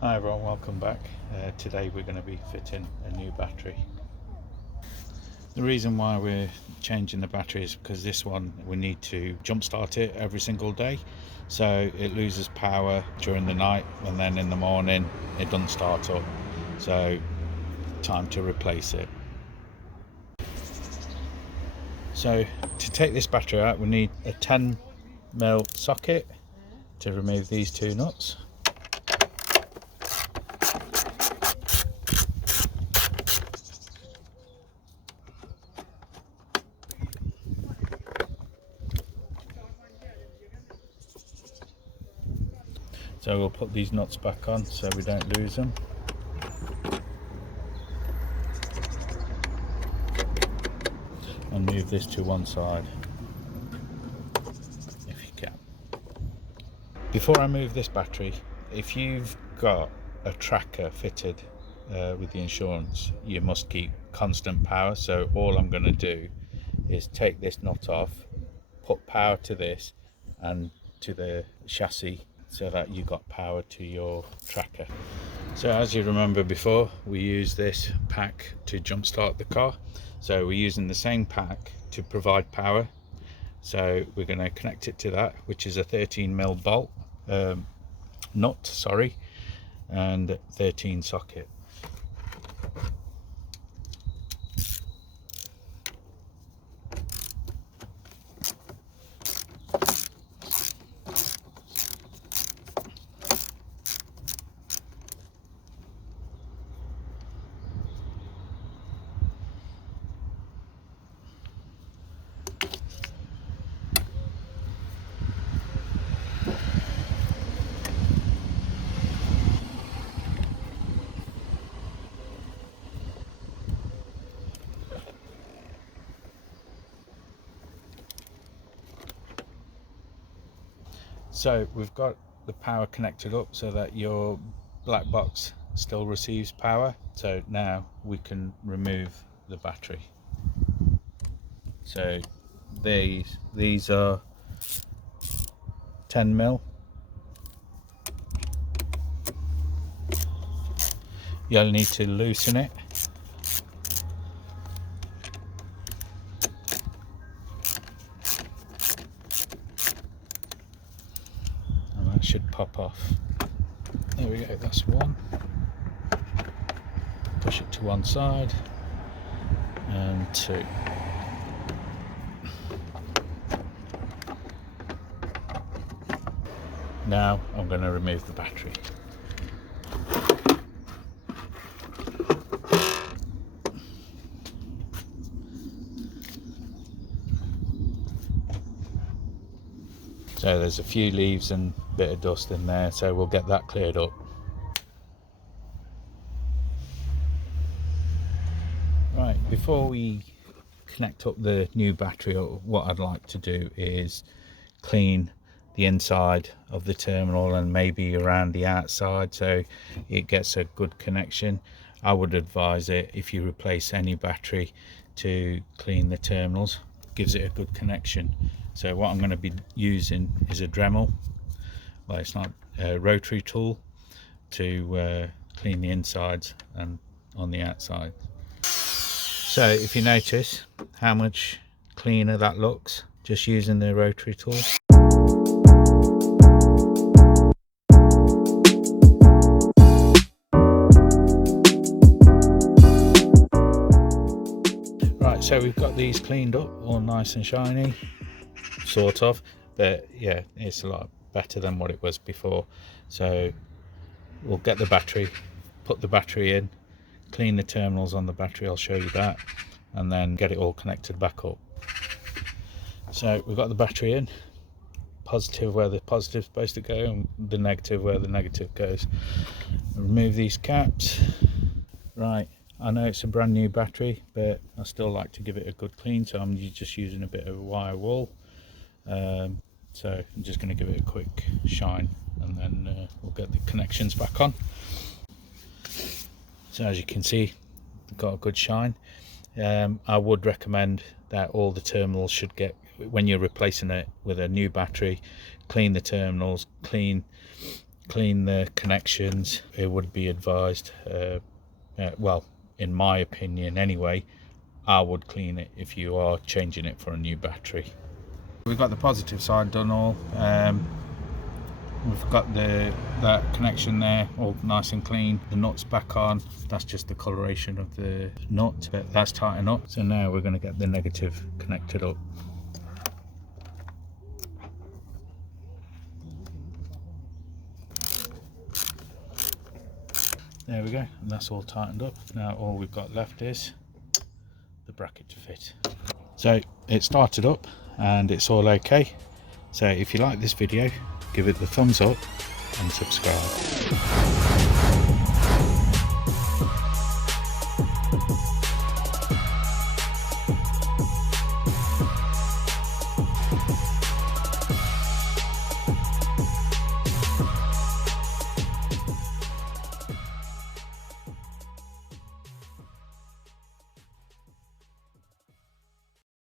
Hi everyone, welcome back. Today we're going to be fitting a new battery. The reason why we're changing the battery is because this one we need to jump start it every single day, so it loses power during the night and then in the morning it doesn't start up, so time to replace it. So to take this battery out we need a 10mm socket to remove these two nuts. So we'll put these nuts back on so we don't lose them. And move this to one side if you can. Before I move this battery, if you've got a tracker fitted with the insurance, you must keep constant power. So all I'm going to do is take this nut off, put power to this and to the chassis so that you got power to your tracker. So as you remember before, we use this pack to jumpstart the car. So we're using the same pack to provide power. So we're going to connect it to that, which is a 13mm bolt, nut, and 13 socket. So we've got the power connected up so that your black box still receives power. So now we can remove the battery. So these are 10mm. You'll need to loosen it. And that should pop off. There we go, that's one. Push it to one side and two. Now I'm going to remove the battery. So there's a few leaves and a bit of dust in there, so we'll get that cleared up. Right, before we connect up the new battery, what I'd like to do is clean the inside of the terminal and maybe around the outside so it gets a good connection. I would advise it, if you replace any battery, to clean the terminals, gives it a good connection. So what I'm going to be using is a Dremel, well it's not a rotary tool, to clean the insides and on the outside. So if you notice how much cleaner that looks just using the rotary tool. Right, so we've got these cleaned up, all nice and shiny, sort of, but yeah, it's a lot better than what it was before. So we'll get the battery, put the battery in, clean the terminals on the battery, I'll show you that, and then get it all connected back up. So we've got the battery in, positive where the positive's supposed to go and the negative where the negative goes. Remove these caps. Right, I know it's a brand new battery, but I still like to give it a good clean, so I'm just using a bit of wire wool. So I'm just going to give it a quick shine and then we'll get the connections back on. So as you can see, we've got a good shine. I would recommend that all the terminals should get, when you're replacing it with a new battery, clean the terminals, clean clean the connections, it would be advised, well, in my opinion anyway, I would clean it if you are changing it for a new battery. We've got the positive side done all. We've got that connection there all nice and clean. The nut's back on. That's just the coloration of the nut, but that's tightened up. So now we're going to get the negative connected up. There we go, and that's all tightened up. Now all we've got left is the bracket to fit. So it started up and it's all okay. So if you like this video, give it the thumbs up and subscribe.